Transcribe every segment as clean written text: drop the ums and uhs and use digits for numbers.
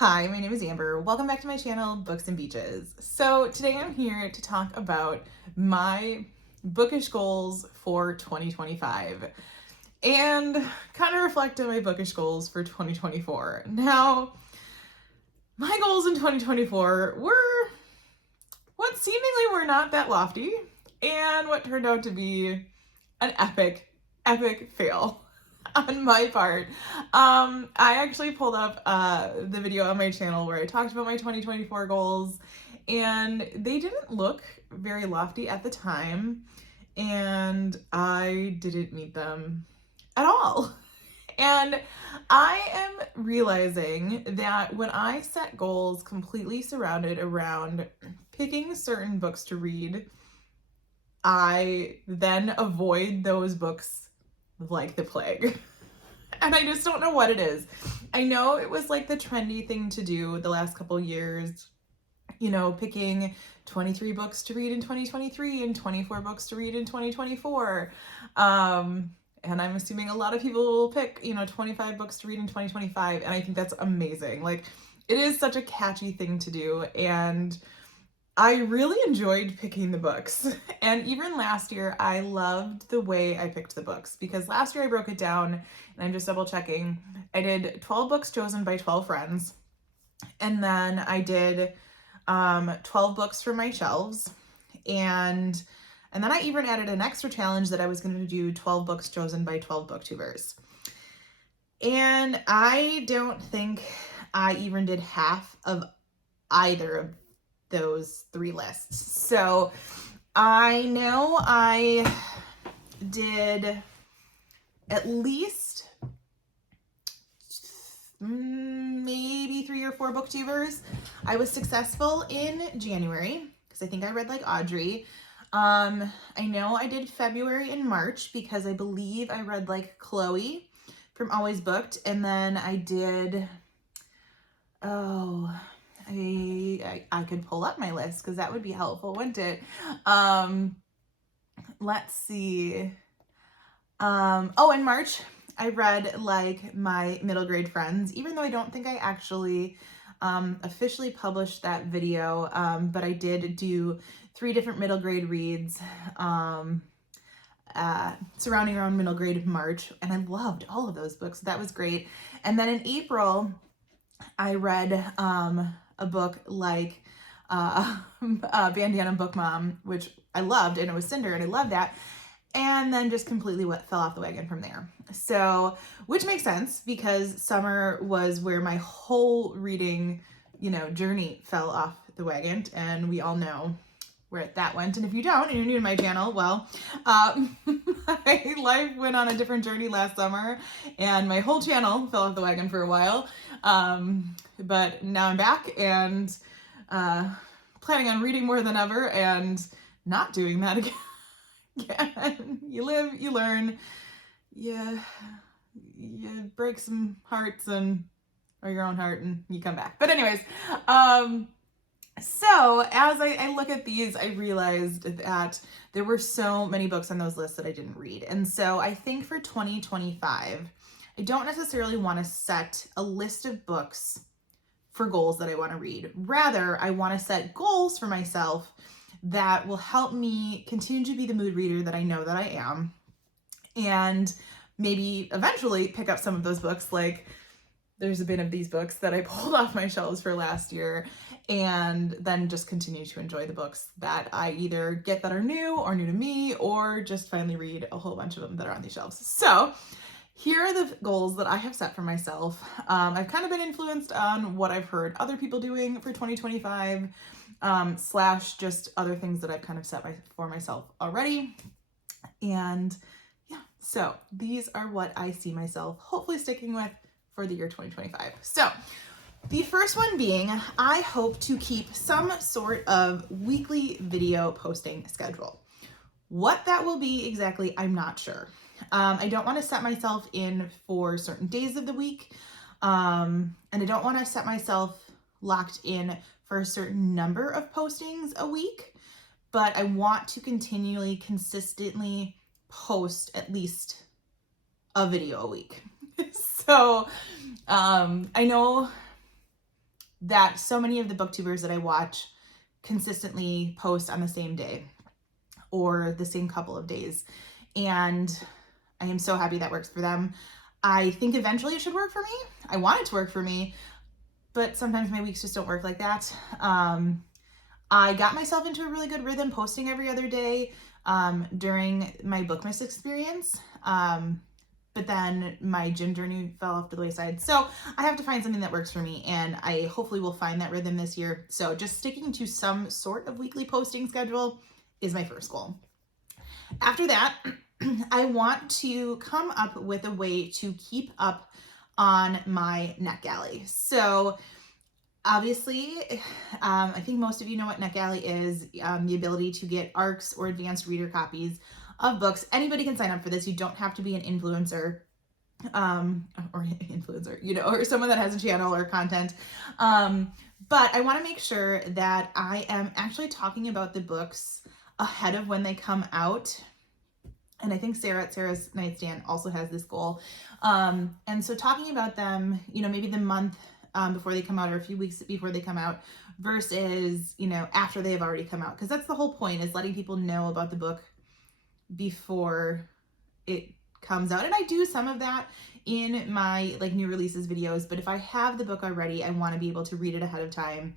Hi, my name is Amber. Welcome back to my channel, Books and Beaches. So today I'm here to talk about my bookish goals for 2025 and kind of reflect on my bookish goals for 2024. Now, my goals in 2024 were what seemingly were not that lofty and what turned out to be an epic fail on my part. I actually pulled up the video on my channel where I talked about my 2024 goals, and they didn't look very lofty at the time, and I didn't meet them at all. And I am realizing that when I set goals completely surrounded around picking certain books to read, I then avoid those books like the plague. And I just don't know what it is. I know it was like the trendy thing to do the last couple years, picking 23 books to read in 2023 and 24 books to read in 2024. And I'm assuming a lot of people will pick, 25 books to read in 2025. And I think that's amazing. Like, it is such a catchy thing to do. And I really enjoyed picking the books. And even last year, I loved the way I picked the books, because last year I broke it down, and I'm just double checking. I did 12 books chosen by 12 friends. And then I did 12 books for my shelves. And then I even added an extra challenge that I was going to do 12 books chosen by 12 booktubers. And I don't think I even did half of either of those three lists. So I know I did at least maybe 3 or 4 booktubers. I was successful in January because I think I read like Audrey. I know I did February and March because I believe I read like Chloe from Always Booked, and then I did, I could pull up my list because that would be helpful, wouldn't it? Let's see. In March, I read like my middle grade friends, even though I don't think I actually officially published that video, but I did do 3 different middle grade reads surrounding around middle grade March, and I loved all of those books. That was great. And then in April, I read a book like Bandana Book Mom, which I loved, and it was Cinder, and I loved that. And then just completely fell off the wagon from there. So, which makes sense because summer was where my whole reading, journey fell off the wagon, and we all know where that went. And if you don't, and you're new to my channel, well, my life went on a different journey last summer, and my whole channel fell off the wagon for a while. But now I'm back and planning on reading more than ever and not doing that again. You live, you learn, you break some hearts or your own heart, and you come back. But anyways, so as I look at these, I realized that there were so many books on those lists that I didn't read. And so I think for 2025, I don't necessarily want to set a list of books for goals that I want to read. Rather, I want to set goals for myself that will help me continue to be the mood reader that I know that I am, and maybe eventually pick up some of those books. Like, there's a bin of these books that I pulled off my shelves for last year, and then just continue to enjoy the books that I either get that are new or new to me, or just finally read a whole bunch of them that are on these shelves. So here are the goals that I have set for myself. I've kind of been influenced on what I've heard other people doing for 2025, / just other things that I've kind of set for myself already. And yeah, so these are what I see myself hopefully sticking with for the year 2025. So the first one being, I hope to keep some sort of weekly video posting schedule. What that will be exactly, I'm not sure. I don't want to set myself in for certain days of the week. And I don't want to set myself locked in for a certain number of postings a week, but I want to continually, consistently post at least a video a week. So I know that so many of the booktubers that I watch consistently post on the same day or the same couple of days. And I am so happy that works for them. I think eventually it should work for me. I want it to work for me, but sometimes my weeks just don't work like that. I got myself into a really good rhythm posting every other day during my Bookmas experience. But then my gym journey fell off to the wayside. So I have to find something that works for me, and I hopefully will find that rhythm this year. So just sticking to some sort of weekly posting schedule is my first goal. After that, I want to come up with a way to keep up on my NetGalley. So obviously, I think most of you know what NetGalley is, the ability to get ARCs or advanced reader copies of books. Anybody can sign up for this. You don't have to be an influencer, or someone that has a channel or content. But I want to make sure that I am actually talking about the books ahead of when they come out. And I think Sarah at Sarah's Nightstand also has this goal. And so talking about them, maybe the month before they come out or a few weeks before they come out versus, after they have already come out. Because that's the whole point, is letting people know about the book before it comes out. And I do some of that in my new releases videos, but if I have the book already, I want to be able to read it ahead of time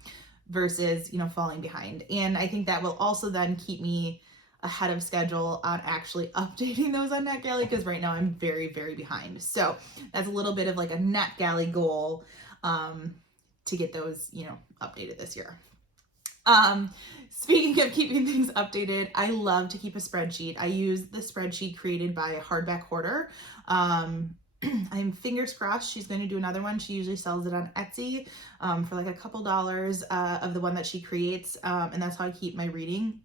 versus, falling behind. And I think that will also then keep me ahead of schedule on actually updating those on NetGalley, because right now I'm very, very behind. So that's a little bit of a NetGalley goal to get those, updated this year. Speaking of keeping things updated, I love to keep a spreadsheet. I use the spreadsheet created by Hardback Hoarder. I'm fingers crossed she's going to do another one. She usually sells it on Etsy for a couple dollars of the one that she creates, and that's how I keep my reading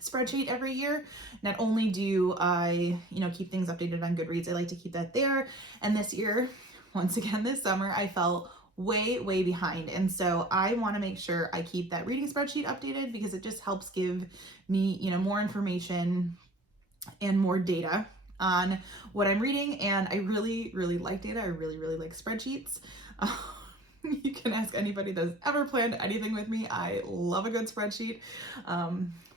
spreadsheet every year. Not only do I, keep things updated on Goodreads, I like to keep that there. And this year, once again, this summer, I fell way behind. And so I want to make sure I keep that reading spreadsheet updated, because it just helps give me, more information and more data on what I'm reading. And I really like data. I really like spreadsheets. You can ask anybody that's ever planned anything with me. I love a good spreadsheet.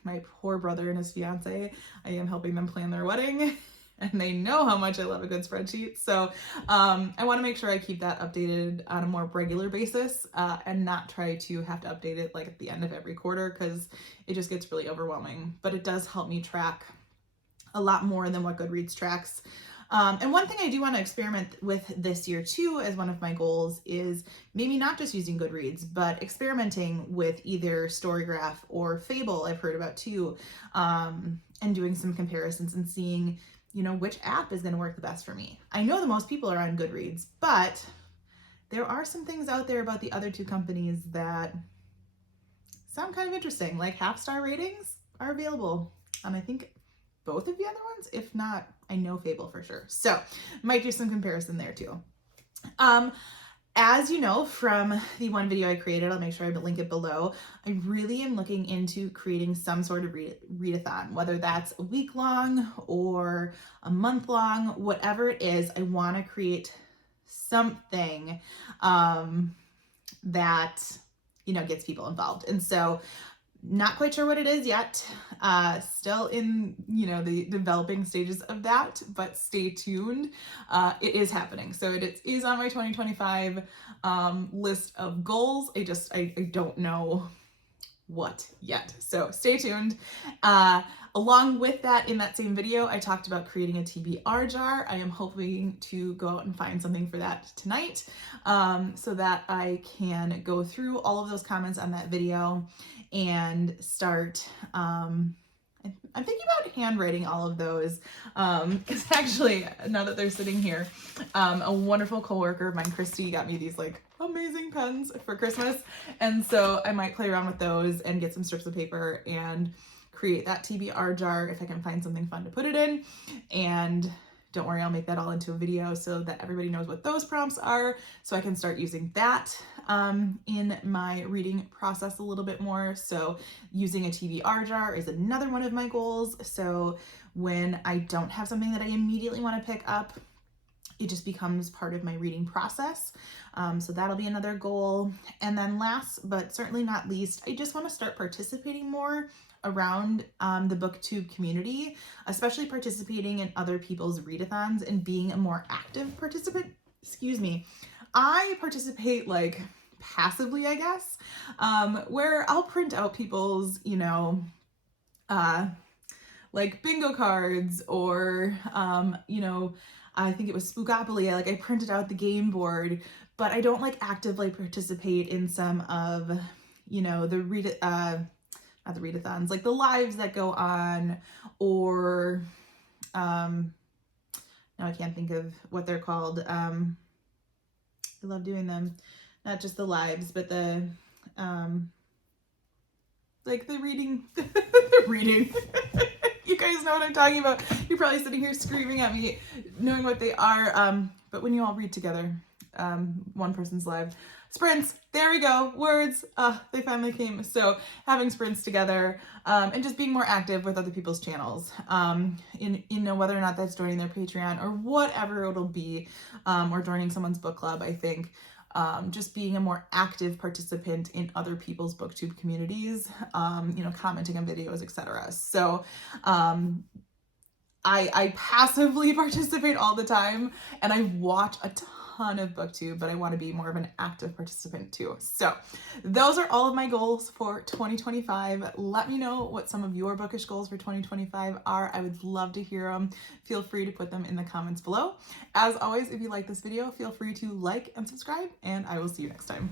My poor brother and his fiance, I am helping them plan their wedding, and they know how much I love a good spreadsheet. So I want to make sure I keep that updated on a more regular basis and not try to have to update it at the end of every quarter, because it just gets really overwhelming. But it does help me track a lot more than what Goodreads tracks. And one thing I do want to experiment with this year too, as one of my goals, is maybe not just using Goodreads, but experimenting with either Storygraph or Fable, I've heard about too, and doing some comparisons and seeing, which app is going to work the best for me. I know that most people are on Goodreads, but there are some things out there about the other two companies that sound kind of interesting, like half-star ratings are available on, I think, both of the other ones. If not, I know Fable for sure. So might do some comparison there too. As you know from the one video I created, I'll make sure I link it below, I really am looking into creating some sort of readathon, whether that's a week long or a month long, whatever it is. I want to create something that, gets people involved. And so not quite sure what it is yet. Still in, the developing stages of that, but stay tuned. It is happening. So it is on my 2025 list of goals. I don't know what yet. So stay tuned. Along with that, in that same video, I talked about creating a TBR jar. I am hoping to go out and find something for that tonight, so that I can go through all of those comments on that video and start, I'm thinking about handwriting all of those, because actually, now that they're sitting here, a wonderful coworker of mine, Christy, got me these amazing pens for Christmas, and so I might play around with those and get some strips of paper and create that TBR jar if I can find something fun to put it in. And don't worry, I'll make that all into a video so that everybody knows what those prompts are, so I can start using that in my reading process a little bit more. So using a TBR jar is another one of my goals. So when I don't have something that I immediately want to pick up, it just becomes part of my reading process. So that'll be another goal. And then last, but certainly not least, I just want to start participating more around the booktube community, especially participating in other people's readathons and being a more active participant. Excuse me. I participate like passively, I guess, where I'll print out people's, like bingo cards, or, I think it was Spookopoly. Like I printed out the game board, but I don't like actively participate in some of, the not the readathons, like the lives that go on, or, now I can't think of what they're called. I love doing them. Not just the lives, but the, like the reading, the reading. You guys know what I'm talking about. You're probably sitting here screaming at me, knowing what they are. But when you all read together, one person's live. Sprints, there we go, words, they finally came. So having sprints together, and just being more active with other people's channels, whether or not that's joining their Patreon or whatever it'll be, or joining someone's book club, I think. Just being a more active participant in other people's booktube communities, commenting on videos, etc. So I passively participate all the time, and I watch a ton of booktube, but I want to be more of an active participant too. So those are all of my goals for 2025. Let me know what some of your bookish goals for 2025 are. I would love to hear them. Feel free to put them in the comments below. As always, if you like this video, feel free to like and subscribe, and I will see you next time.